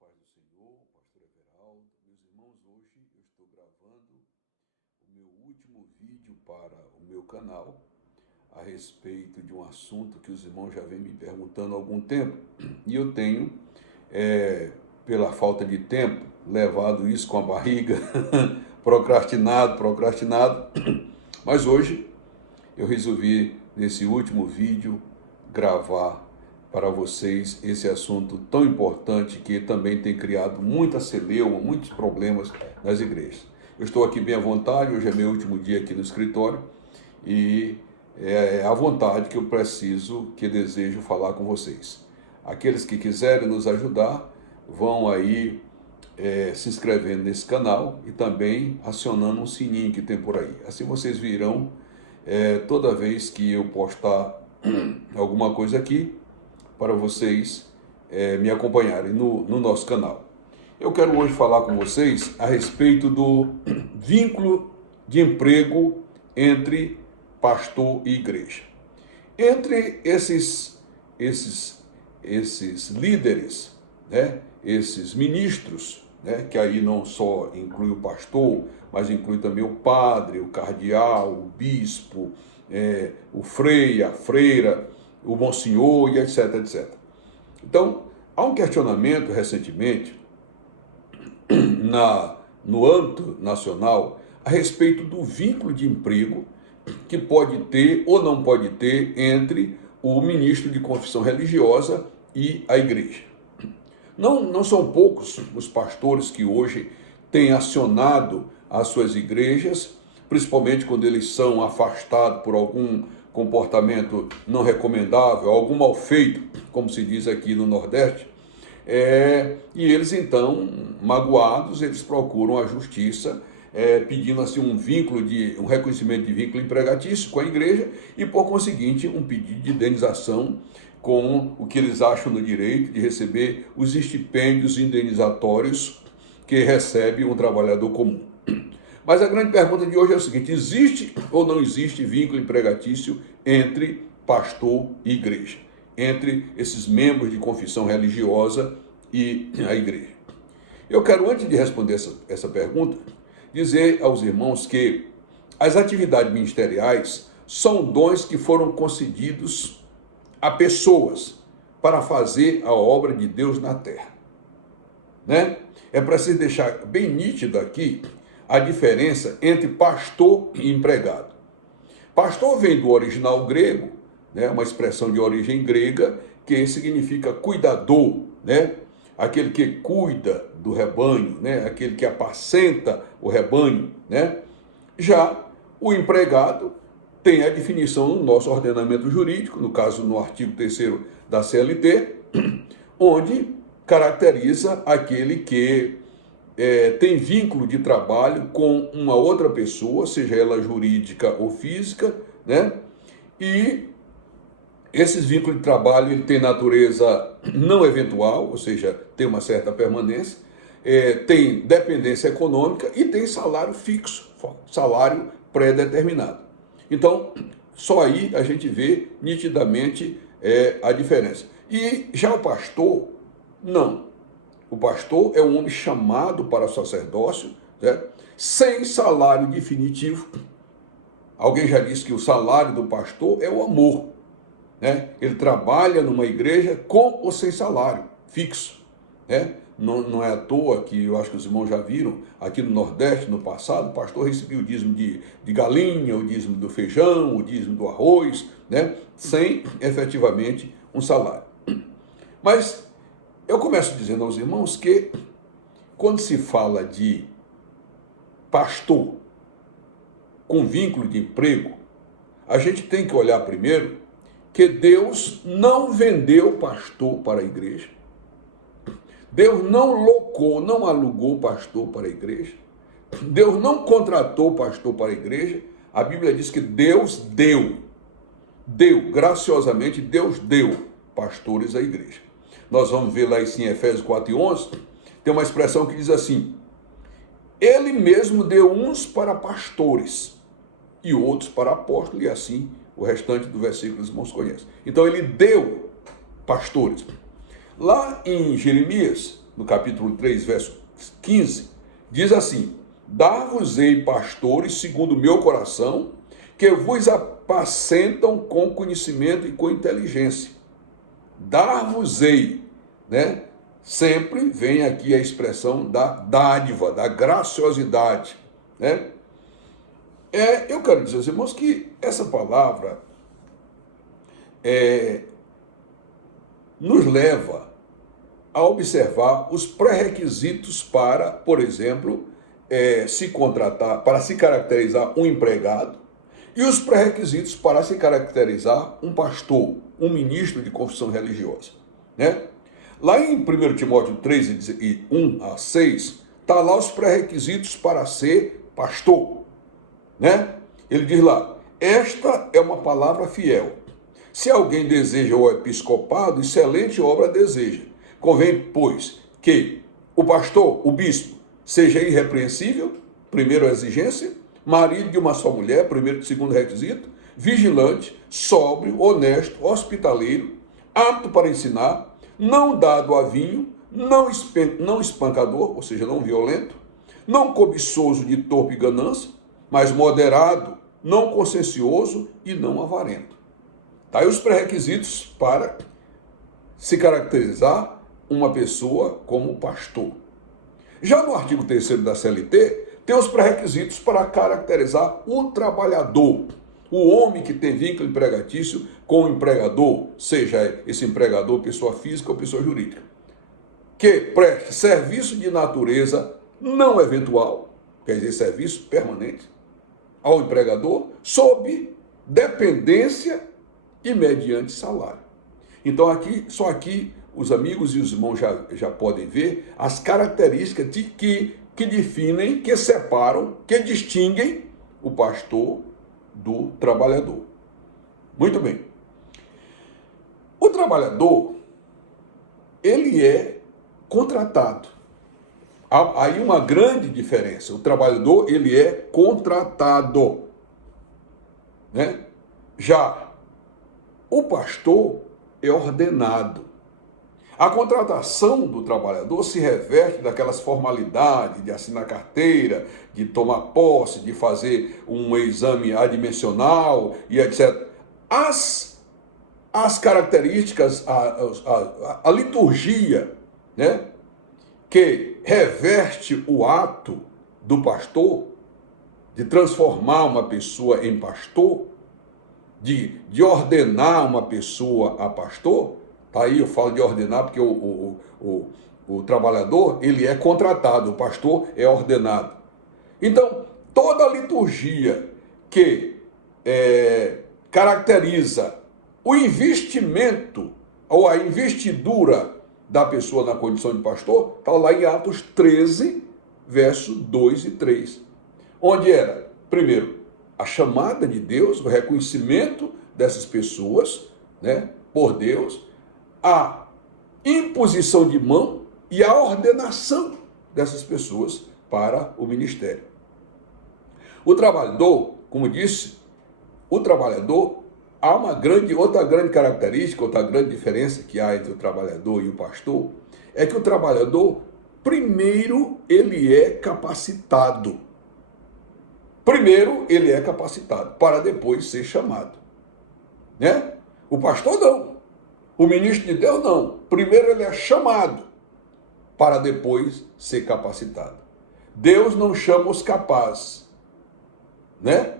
paz do Senhor, pastor Everaldo. Meus irmãos, hoje eu estou gravando o meu último vídeo para o meu canal a respeito de um assunto que os irmãos já vêm me perguntando há algum tempo. E eu tenho, pela falta de tempo, levado isso com a barriga, procrastinado. Mas hoje eu resolvi, nesse último vídeo, gravar para vocês esse assunto tão importante que também tem criado muita celeuma, muitos problemas nas igrejas. Eu estou aqui bem à vontade, hoje é meu último dia aqui no escritório e é à vontade que eu desejo falar com vocês. Aqueles que quiserem nos ajudar, vão aí se inscrevendo nesse canal e também acionando um sininho que tem por aí. Assim vocês virão toda vez que eu postar alguma coisa aqui, para vocês me acompanharem no nosso canal. Eu quero hoje falar com vocês a respeito do vínculo de emprego entre pastor e igreja. Entre esses líderes, né, esses ministros, né, que aí não só inclui o pastor, mas inclui também o padre, o cardeal, o bispo, o frei, a freira, o monsenhor e etc. Então, há um questionamento recentemente no âmbito nacional a respeito do vínculo de emprego que pode ter ou não pode ter entre o ministro de confissão religiosa e a igreja. Não são poucos os pastores que hoje têm acionado as suas igrejas, principalmente quando eles são afastados por algum comportamento não recomendável, algum mal feito, como se diz aqui no Nordeste, e eles então, magoados, eles procuram a justiça, pedindo assim um reconhecimento de vínculo empregatício com a igreja e, por conseguinte, um pedido de indenização com o que eles acham no direito de receber os estipêndios indenizatórios que recebe um trabalhador comum. Mas a grande pergunta de hoje é o seguinte: existe ou não existe vínculo empregatício entre pastor e igreja? Entre esses membros de confissão religiosa e a igreja? Eu quero, antes de responder essa pergunta, dizer aos irmãos que as atividades ministeriais são dons que foram concedidos a pessoas para fazer a obra de Deus na terra, né? É preciso deixar bem nítido aqui a diferença entre pastor e empregado. Pastor vem do original grego, né, uma expressão de origem grega, que significa cuidador, né, aquele que cuida do rebanho, né, aquele que apacenta o rebanho, né. Já o empregado tem a definição no nosso ordenamento jurídico, no caso no artigo 3º da CLT, onde caracteriza aquele que tem vínculo de trabalho com uma outra pessoa, seja ela jurídica ou física, né? E esses vínculos de trabalho ele tem natureza não eventual, ou seja, tem uma certa permanência, tem dependência econômica e tem salário fixo, salário pré-determinado. Então, só aí a gente vê nitidamente a diferença. E já o pastor, não. O pastor é um homem chamado para o sacerdócio, né, sem salário definitivo. Alguém já disse que o salário do pastor é o amor, né? Ele trabalha numa igreja com ou sem salário fixo, né? Não é à toa que eu acho que os irmãos já viram, aqui no Nordeste, no passado, o pastor recebia o dízimo de galinha, o dízimo do feijão, o dízimo do arroz, né? Sem efetivamente um salário. Mas eu começo dizendo aos irmãos que, quando se fala de pastor com vínculo de emprego, a gente tem que olhar primeiro que Deus não vendeu pastor para a igreja. Deus não locou, não alugou pastor para a igreja. Deus não contratou pastor para a igreja. A Bíblia diz que Deus deu, graciosamente, Deus deu pastores à igreja. Nós vamos ver lá em Efésios 4:11, tem uma expressão que diz assim: ele mesmo deu uns para pastores e outros para apóstolos, e assim o restante do versículo os irmãos conhecem. Então ele deu pastores. Lá em Jeremias, no capítulo 3, verso 15, diz assim: dar-vos-ei pastores segundo o meu coração, que vos apacentam com conhecimento e com inteligência. Dar-vos-ei, né? Sempre vem aqui a expressão da dádiva, da graciosidade, né? Eu quero dizer aos irmãos que essa palavra nos leva a observar os pré-requisitos para, por exemplo, se contratar, para se caracterizar um empregado, e os pré-requisitos para se caracterizar um pastor, um ministro de confissão religiosa, né? Lá em 1 Timóteo 3, 1 a 6, está lá os pré-requisitos para ser pastor, né? Ele diz lá: esta é uma palavra fiel. Se alguém deseja o episcopado, excelente obra deseja. Convém, pois, que o pastor, o bispo, seja irrepreensível, primeira exigência, marido de uma só mulher, segundo requisito, vigilante, sóbrio, honesto, hospitaleiro, apto para ensinar, não dado a vinho, não espancador, ou seja, não violento, não cobiçoso de torpe ganância, mas moderado, não consciencioso e não avarento. Tá aí os pré-requisitos para se caracterizar uma pessoa como pastor. Já no artigo 3º da CLT, tem os pré-requisitos para caracterizar o trabalhador, o homem que tem vínculo empregatício com o empregador, seja esse empregador pessoa física ou pessoa jurídica, que preste serviço de natureza não eventual, quer dizer, serviço permanente, ao empregador, sob dependência e mediante salário. Então, só aqui os amigos e os irmãos já podem ver as características que definem, que separam, que distinguem o pastor do trabalhador. Muito bem. O trabalhador, ele é contratado. Há aí uma grande diferença. O trabalhador, ele é contratado, né? Já o pastor é ordenado. A contratação do trabalhador se reverte daquelas formalidades de assinar carteira, de tomar posse, de fazer um exame admissional e etc. As características, a liturgia, né, que reverte o ato do pastor, de transformar uma pessoa em pastor, de ordenar uma pessoa a pastor. Tá aí eu falo de ordenar porque o trabalhador, ele é contratado, o pastor é ordenado. Então, toda a liturgia que caracteriza o investimento ou a investidura da pessoa na condição de pastor, está lá em Atos 13, versos 2 e 3. Onde era, primeiro, a chamada de Deus, o reconhecimento dessas pessoas, né, por Deus, a imposição de mão e a ordenação dessas pessoas para o ministério. O trabalhador, como disse, o trabalhador, há outra grande característica, outra grande diferença que há entre o trabalhador e o pastor, é que o trabalhador, primeiro, ele é capacitado. Primeiro, ele é capacitado, para depois ser chamado, né? O pastor não. O ministro de Deus não. Primeiro ele é chamado, para depois ser capacitado. Deus não chama os capazes, né?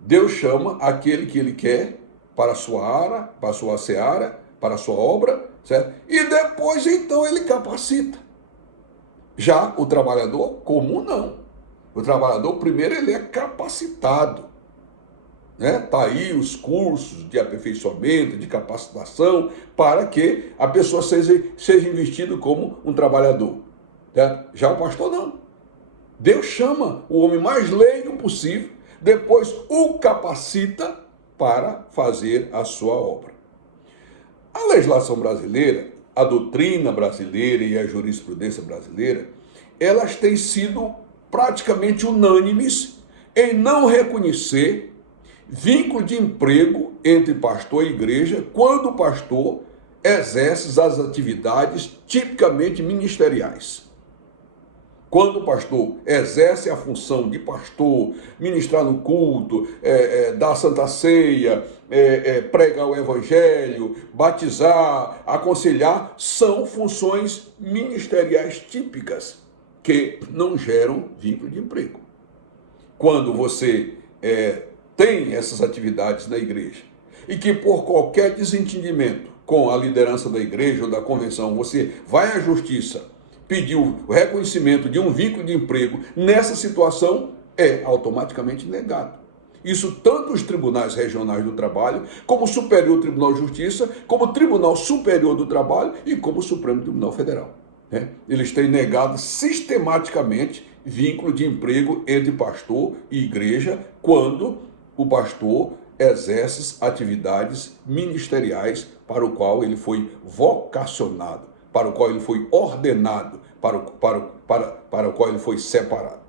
Deus chama aquele que ele quer para a sua área, para a sua seara, para a sua obra, certo? E depois, então, ele capacita. Já o trabalhador comum, não. O trabalhador, primeiro, ele é capacitado, né? Tá aí os cursos de aperfeiçoamento, de capacitação, para que a pessoa seja investido como um trabalhador, né? Já o pastor, não. Deus chama o homem mais leigo possível, depois o capacita para fazer a sua obra. A legislação brasileira, a doutrina brasileira e a jurisprudência brasileira, elas têm sido praticamente unânimes em não reconhecer vínculo de emprego entre pastor e igreja quando o pastor exerce as atividades tipicamente ministeriais. Quando o pastor exerce a função de pastor, ministrar no culto, dar a Santa Ceia, pregar o evangelho, batizar, aconselhar, são funções ministeriais típicas que não geram vínculo de emprego. Quando você tem essas atividades na igreja e que por qualquer desentendimento com a liderança da igreja ou da convenção, você vai à justiça, pediu o reconhecimento de um vínculo de emprego, nessa situação é automaticamente negado. Isso tanto os tribunais regionais do trabalho, como o Superior Tribunal de Justiça, como o Tribunal Superior do Trabalho e como o Supremo Tribunal Federal. Eles têm negado sistematicamente vínculo de emprego entre pastor e igreja quando o pastor exerce atividades ministeriais para o qual ele foi vocacionado, para o qual ele foi ordenado, para o qual ele foi separado.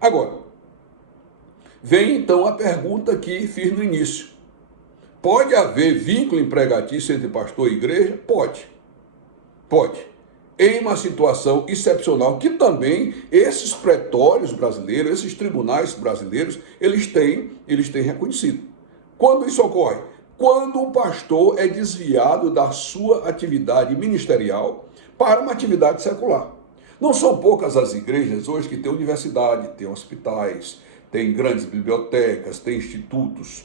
Agora, vem então a pergunta que fiz no início. Pode haver vínculo empregatício entre pastor e igreja? Pode. Pode. Em uma situação excepcional que também esses pretórios brasileiros, esses tribunais brasileiros, eles têm reconhecido. Quando isso ocorre? Quando o pastor é desviado da sua atividade ministerial para uma atividade secular. Não são poucas as igrejas hoje que têm universidade, têm hospitais, têm grandes bibliotecas, têm institutos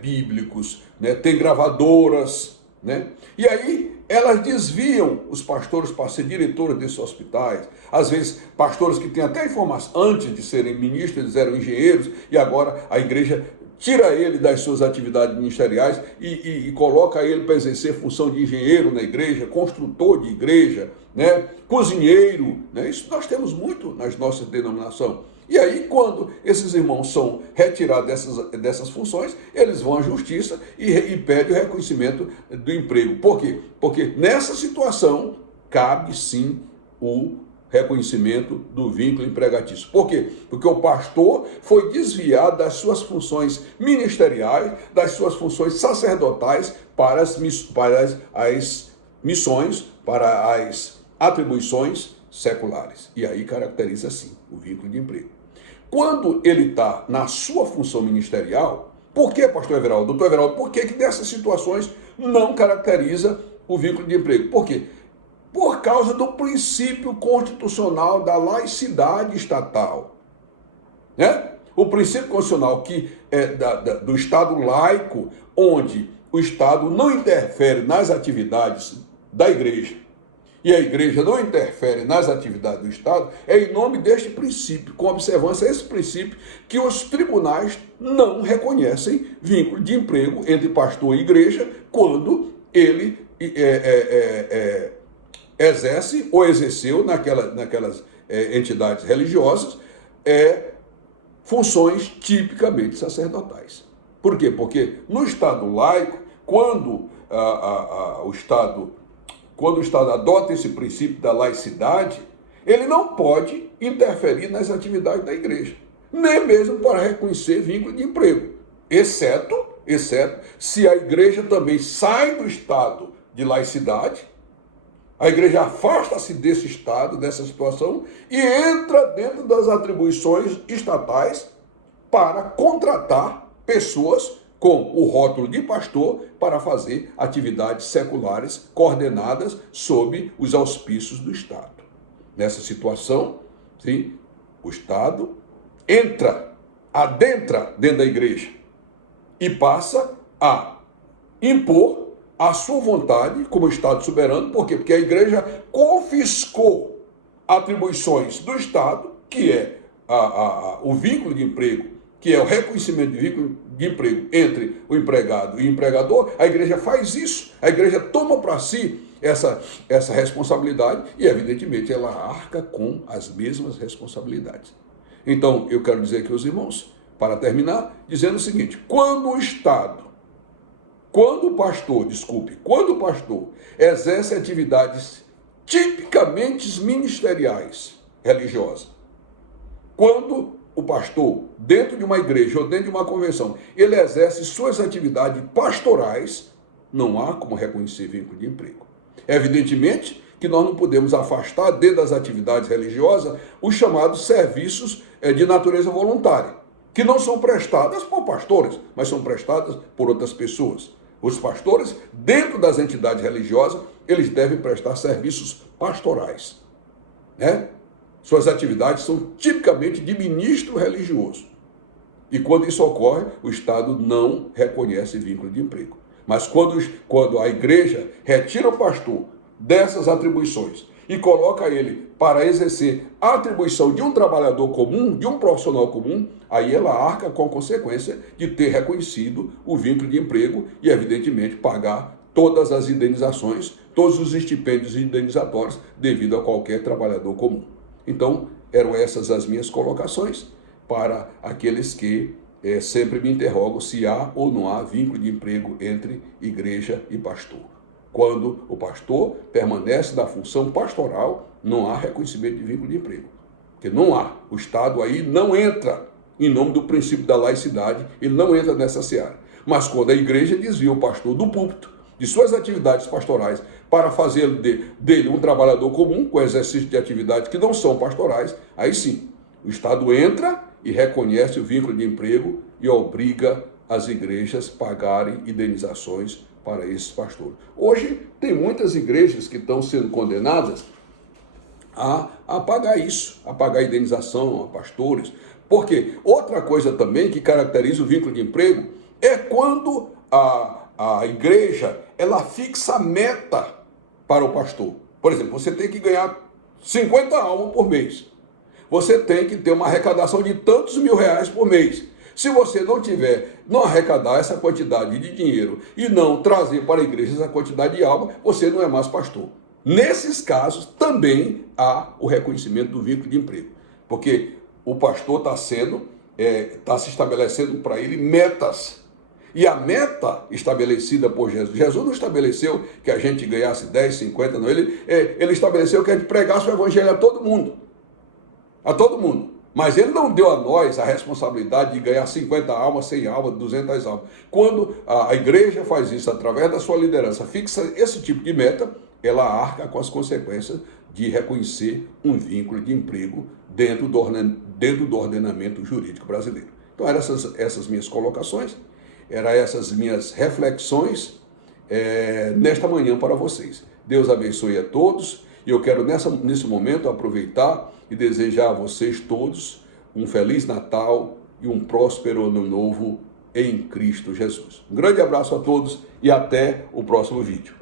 bíblicos, né? Têm gravadoras, né? E aí elas desviam os pastores para ser diretores desses hospitais. Às vezes, pastores que têm até informação, antes de serem ministros, eles eram engenheiros, e agora a igreja tira ele das suas atividades ministeriais e coloca ele para exercer função de engenheiro na igreja, construtor de igreja, né? Cozinheiro, né? Isso nós temos muito nas nossas denominações. E aí, quando esses irmãos são retirados dessas funções, eles vão à justiça e pedem o reconhecimento do emprego. Por quê? Porque nessa situação cabe sim o reconhecimento do vínculo empregatício. Por quê? Porque o pastor foi desviado das suas funções ministeriais, das suas funções sacerdotais para as missões, para as atribuições seculares. E aí caracteriza sim o vínculo de emprego. Quando ele está na sua função ministerial, por que, pastor Everaldo? Doutor Everaldo, por que dessas situações não caracteriza o vínculo de emprego? Por quê? Por causa do princípio constitucional da laicidade estatal. Né? O princípio constitucional que é do Estado laico, onde o Estado não interfere nas atividades da igreja, e a igreja não interfere nas atividades do Estado, é em nome deste princípio, com observância a esse princípio, que os tribunais não reconhecem vínculo de emprego entre pastor e igreja quando ele exerce ou exerceu naquelas entidades religiosas funções tipicamente sacerdotais. Por quê? Porque no Estado laico, quando o Estado adota esse princípio da laicidade, ele não pode interferir nas atividades da igreja, nem mesmo para reconhecer vínculo de emprego, exceto se a igreja também sai do estado de laicidade, a igreja afasta-se desse estado, dessa situação, e entra dentro das atribuições estatais para contratar pessoas com o rótulo de pastor para fazer atividades seculares coordenadas sob os auspícios do Estado. Nessa situação, sim, o Estado adentra dentro da igreja e passa a impor a sua vontade como Estado soberano. Por quê? Porque a igreja confiscou atribuições do Estado, que é o vínculo de emprego, que é o reconhecimento de vínculo de emprego entre o empregado e o empregador. A igreja faz isso, a igreja toma para si essa responsabilidade e, evidentemente, ela arca com as mesmas responsabilidades. Então, eu quero dizer aqui aos irmãos, para terminar, dizendo o seguinte: quando o pastor exerce atividades tipicamente ministeriais, religiosas, quando o pastor, dentro de uma igreja ou dentro de uma convenção, ele exerce suas atividades pastorais, não há como reconhecer vínculo de emprego. Evidentemente que nós não podemos afastar dentro das atividades religiosas os chamados serviços de natureza voluntária, que não são prestadas por pastores, mas são prestadas por outras pessoas. Os pastores, dentro das entidades religiosas, eles devem prestar serviços pastorais, né? Suas atividades são tipicamente de ministro religioso. E quando isso ocorre, o Estado não reconhece vínculo de emprego. Mas quando a igreja retira o pastor dessas atribuições e coloca ele para exercer a atribuição de um trabalhador comum, de um profissional comum, aí ela arca com a consequência de ter reconhecido o vínculo de emprego e, evidentemente, pagar todas as indenizações, todos os estipêndios indenizatórios devido a qualquer trabalhador comum. Então, eram essas as minhas colocações para aqueles que sempre me interrogam se há ou não há vínculo de emprego entre igreja e pastor. Quando o pastor permanece na função pastoral, não há reconhecimento de vínculo de emprego. Porque não há. O Estado aí não entra em nome do princípio da laicidade, ele não entra nessa seara. Mas quando a igreja desvia o pastor do púlpito, de suas atividades pastorais, para fazer dele um trabalhador comum, com exercício de atividades que não são pastorais, aí sim, o Estado entra e reconhece o vínculo de emprego e obriga as igrejas a pagarem indenizações para esses pastores. Hoje, tem muitas igrejas que estão sendo condenadas a pagar isso, a pagar indenização a pastores. Porque outra coisa também que caracteriza o vínculo de emprego é quando a igreja ela fixa meta para o pastor. Por exemplo, você tem que ganhar 50 almas por mês. Você tem que ter uma arrecadação de tantos mil reais por mês. Se você não arrecadar essa quantidade de dinheiro e não trazer para a igreja essa quantidade de alma, você não é mais pastor. Nesses casos, também há o reconhecimento do vínculo de emprego. Porque o pastor está se estabelecendo para ele metas. E a meta estabelecida por Jesus, Jesus não estabeleceu que a gente ganhasse 10, 50, não. Ele estabeleceu que a gente pregasse o evangelho a todo mundo. A todo mundo. Mas ele não deu a nós a responsabilidade de ganhar 50 almas, 100 almas, 200 almas. Quando a igreja faz isso através da sua liderança, fixa esse tipo de meta, ela arca com as consequências de reconhecer um vínculo de emprego dentro do ordenamento jurídico brasileiro. Então, eram essas minhas colocações, eram essas minhas reflexões nesta manhã para vocês. Deus abençoe a todos e eu quero nesse momento aproveitar e desejar a vocês todos um Feliz Natal e um próspero Ano Novo em Cristo Jesus. Um grande abraço a todos e até o próximo vídeo.